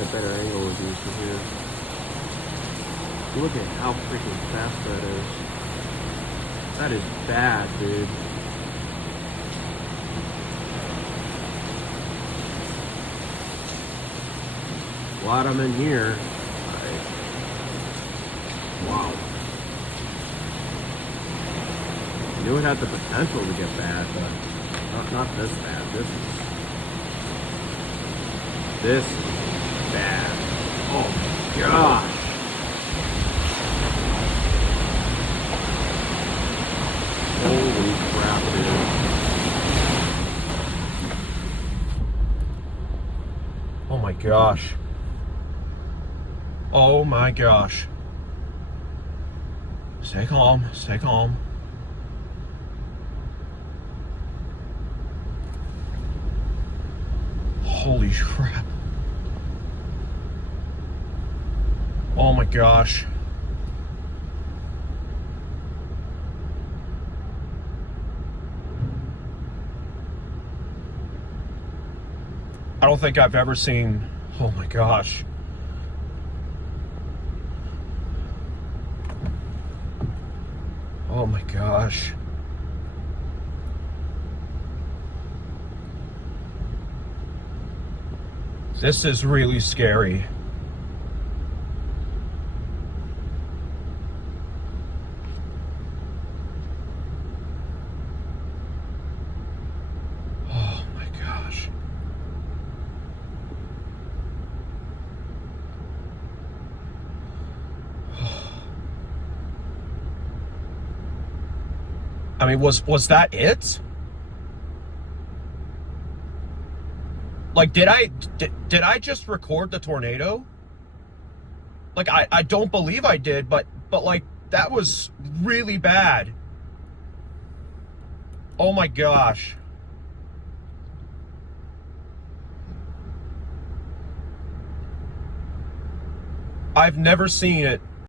get a better angle with these from here. Look at how freaking fast that is. That is bad, dude. A lot of them in here. Wow. I knew it had the potential to get bad, but not this bad. This is bad. Oh my gosh. Holy crap, dude. Oh my gosh. Oh my gosh. Stay calm, stay calm. Holy crap. Oh my gosh. I don't think I've ever seen, oh my gosh. Oh my gosh. This is really scary. Oh my gosh. I mean, was that it? Like, did I just record the tornado? Like, I don't believe I did, but like, that was really bad. Oh my gosh. I've never seen it